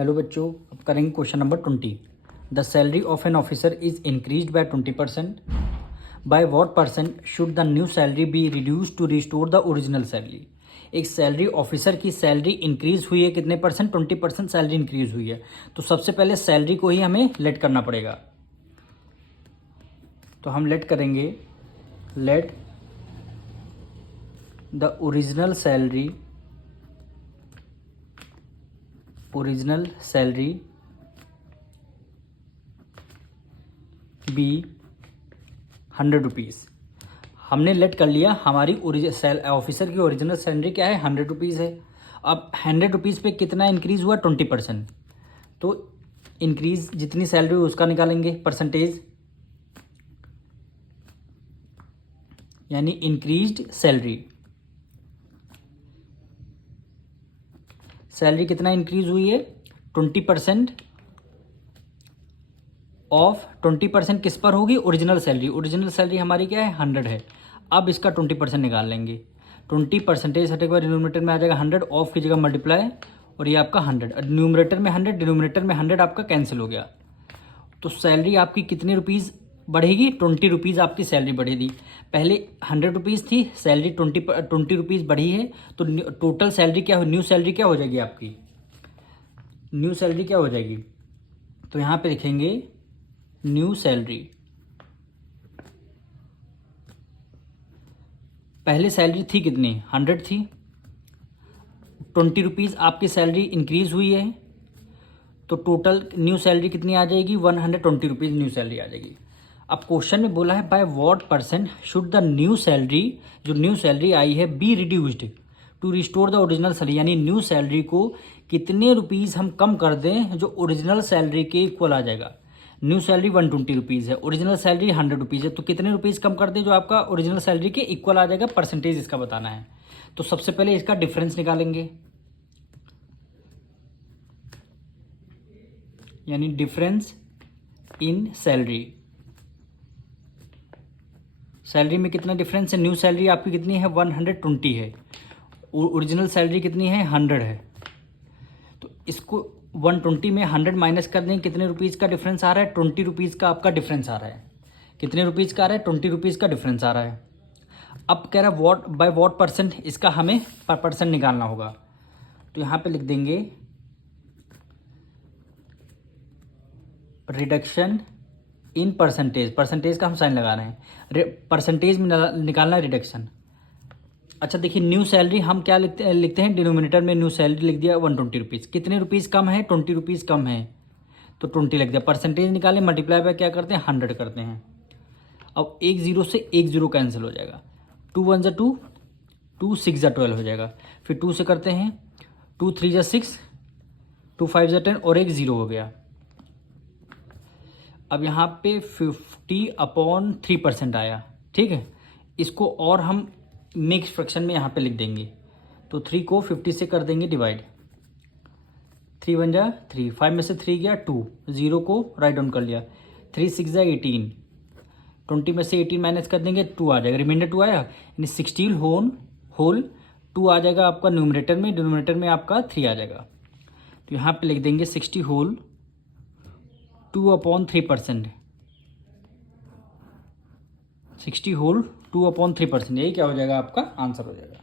Hello बच्चों, अब करेंगे question number 20। The salary of an officer is increased by 20%। By what percent should the new salary be reduce to restore the original salary. एक salary officer की salary increase हुई है कितने percent? 20% salary increase हुई है। तो सबसे पहले सैलरी को ही हमें लेट करना पड़ेगा। तो हम लेट करेंगे, let the original salary be 100 rupees. हमने लेट कर लिया, हमारी ऑफिसर की ओरिजिनल सैलरी क्या है? 100 रुपीज़ है। अब 100 रुपीज़ पे कितना इंक्रीज़ हुआ? 20%। तो इंक्रीज जितनी सैलरी हुई उसका निकालेंगे परसेंटेज, यानी इंक्रीज्ड सैलरी कितना इंक्रीज हुई है? 20% ऑफ 20% किस पर होगी? ओरिजिनल सैलरी हमारी क्या है? 100 है। अब इसका 20% निकाल लेंगे। 20% हटेगा के बाद डिनोमिनेटर में आ जाएगा 100, ऑफ की जगह मल्टीप्लाई और ये आपका 100, न्यूमरेटर में 100, डिनोमिनेटर में 100 आपका कैंसिल हो गया। तो सैलरी आपकी कितनी रुपीज़ बढ़ेगी? 20 रुपीज़ आपकी सैलरी बढ़ेगी। पहले 100 रुपीज़ थी, सैलरी 20 रुपीज़ बढ़ी है। तो टोटल सैलरी क्या हो? न्यू सैलरी क्या हो जाएगी आपकी? न्यू सैलरी क्या हो जाएगी? तो यहाँ पे लिखेंगे न्यू सैलरी। पहले सैलरी थी कितनी? 100 थी। 20 रुपीज़ आपकी सैलरी इंक्रीज हुई है, तो टोटल न्यू सैलरी कितनी आ जाएगी? 120 रुपीज़ न्यू सैलरी आ जाएगी। अब क्वेश्चन में बोला है by what percent should the new salary, जो न्यू सैलरी आई है, be reduced to restore the original salary, यानी न्यू सैलरी को कितने रुपीज़ हम कम कर दें जो ओरिजिनल सैलरी के इक्वल आ जाएगा। न्यू सैलरी 120 रुपीज़ है, ओरिजिनल सैलरी 100 रुपीज़ है, तो कितने रुपीज़ कम कर दें जो आपका ओरिजिनल सैलरी के इक्वल आ जाएगा? परसेंटेज इसका बताना है। तो सबसे पहले इसका डिफरेंस निकालेंगे, यानी डिफरेंस इन सैलरी में कितना डिफरेंस है? न्यू सैलरी आपकी कितनी है? 120 है। ओरिजिनल सैलरी कितनी है? 100 है। तो इसको 120 में 100 माइनस कर दें, कितने रुपीज़ का डिफरेंस आ रहा है? 20 रुपीज़ का आपका डिफरेंस आ रहा है। कितने रुपीज़ का आ रहा है? 20 रुपीज़ का डिफरेंस आ रहा है। अब कह रहा है वॉट बाय वॉट परसेंट, इसका हमें पर परसेंट निकालना होगा। तो यहाँ पे लिख देंगे रिडक्शन इन परसेंटेज का हम साइन लगा रहे हैं, परसेंटेज में निकालना है रिडक्शन। अच्छा देखिए, न्यू सैलरी हम क्या लिखते हैं डिनोमिनेटर में, न्यू सैलरी लिख दिया 120 रुपीज़। कितने रुपीज़ कम है? 20 रुपीज़ कम है, तो 20 लिख दिया। परसेंटेज निकालें, मल्टीप्लाई बाय क्या करते हैं? 100 करते हैं। अब एक जीरो से एक जीरो कैंसिल हो जाएगा, 2 1 जा 2, 2 6 जा 12 हो जाएगा। फिर 2 से करते हैं, 2 3 जा 6, 2 5 जा 10 और एक ज़ीरो हो गया। अब यहाँ पे 50/3% आया, ठीक है। इसको और हम मिक्स फ्रैक्शन में यहाँ पे लिख देंगे। तो 3 को 50 से कर देंगे डिवाइड, 3 1 जा 3, 5 में से 3 गया 2, 0 को राइट डाउन कर लिया, 3 6 जा 18, 20 में से 18 माइनस कर देंगे, 2 आ जाएगा, रिमाइंडर 2 आया, यानी 16 होल 2 आ जाएगा आपका न्यूमरेटर में, डिनोमिनेटर में आपका 3 आ जाएगा। तो यहाँ पे लिख देंगे 60 होल 2/3%, 60 होल 2/3%, यही क्या हो जाएगा? आपका आंसर हो जाएगा।